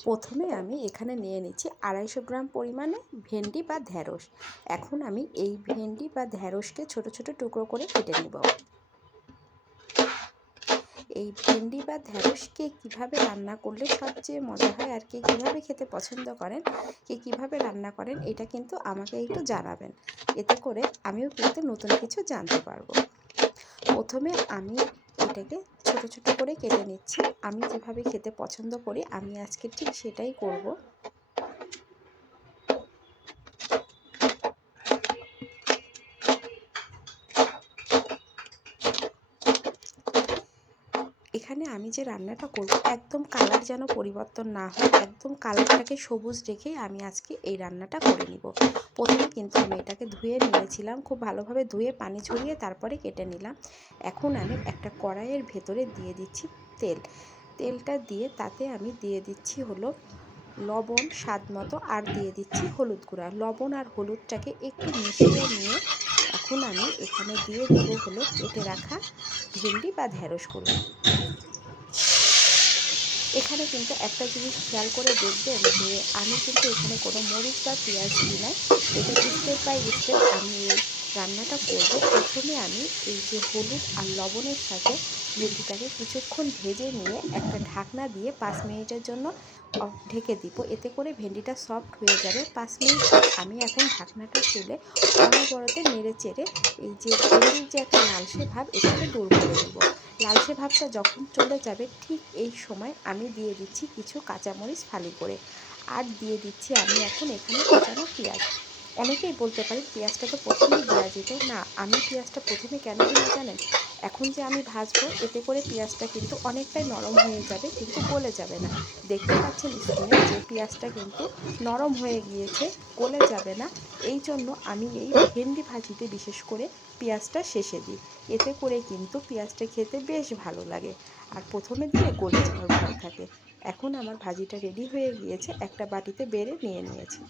প্রথমে আমি এখানে নিয়ে নিচ্ছি আড়াইশো গ্রাম পরিমাণে ভেন্ডি বা ঢ্যাঁড়স এখন আমি এই ভেন্ডি বা ঢ্যাঁড়সকে ছোট ছোট টুকরো করে কেটে নেব। এই ভেন্ডি বা ঢ্যাঁড়সকে কীভাবে রান্না করলে সবচেয়ে মজা হয় আর কে কীভাবে খেতে পছন্দ করেন, কে কীভাবে রান্না করেন, এটা কিন্তু আমাকে একটু জানাবেন। এতে করে আমিও কিন্তু নতুন কিছু জানতে পারব। প্রথমে আমি এটাকে ছোট ছোট করে কেটে নিচ্ছি। আমি যেভাবে খেতে পছন্দ করি, আমি আজকে ঠিক সেটাই করব। এখানে আমি যে রান্নাটা করব, একদম কালার যেন পরিবর্তন না হয়, একদম কালারটাকে সবুজ রেখেই আমি আজকে এই রান্নাটা করে নিব। প্রথমে কিন্তু আমি এটাকে ধুয়ে নিয়েছিলাম, খুব ভালোভাবে ধুয়ে পানি ঝরিয়ে তারপরে কেটে নিলাম। এখন আমি একটা কড়াইয়ের ভেতরে দিয়ে দিচ্ছি তেল। তেলটা দিয়ে তাতে আমি দিয়ে দিচ্ছি হলো লবণ স্বাদ মতো, আর দিয়ে দিচ্ছি হলুদ গুঁড়া। লবণ আর হলুদটাকে একটু মিশিয়ে নিয়ে এখন আমি এখানে দিয়ে দেবো হলো কেটে রাখা ভেন্ডি বা ঢ্যাঁড়সগুলো এখানে কিন্তু একটা জিনিস খেয়াল করে দেখবেন যে আমি কিন্তু এখানে কোনো মরিচ বা পেঁয়াজ দিই না এটা স্টেপ বাই স্টেপ আমি রান্নাটা করব। প্রথমে আমি এই যে হলুদ আর লবণের সাথে ভেন্ডিটাকে কিছুক্ষণ ভেজে নিয়ে একটা ঢাকনা দিয়ে পাঁচ মিনিটের জন্য ঢেকে দিব। এতে করে ভেন্ডিটা সফট হয়ে যাবে। পাঁচ মিনিট আমি এখন ঢাকনাটা তুলে অনবরতে নেড়ে চেড়ে এই যে ভেন্ডির যে একটা লালসে ভাব, এটাকে দূর করে দেব। লালসে ভাবটা যখন চলে যাবে, ঠিক এই সময় আমি দিয়ে দিচ্ছি কিছু কাঁচামরিচ ফালি করে। আর দিয়ে দিচ্ছি আমি এখন এখানে কাঁচানো পেঁয়াজ। অনেকেই বলতে পারে পেঁয়াজটা তো প্রথমেই দেওয়া যেত। না, আমি পেঁয়াজটা প্রথমে কেন দিই জানেন? এখন যে আমি ভাজবো, এতে করে পেঁয়াজটা কিন্তু অনেকটাই নরম হয়ে যাবে, কিন্তু গলে যাবে না। দেখতে পাচ্ছেন স্ক্রিনে যে পেঁয়াজটা কিন্তু নরম হয়ে গিয়েছে, গলে যাবে না। এই জন্য আমি এই ভেন্ডি ভাজিতে বিশেষ করে পেঁয়াজটা শেষে দিই। এতে করে কিন্তু পেঁয়াজটা খেতে বেশ ভালো লাগে। আর প্রথমে দিয়ে গলে যাওয়ার ভয় থাকে। এখন আমার ভাজিটা রেডি হয়ে গিয়েছে, একটা বাটিতে বেড়ে নিয়ে নিয়েছি।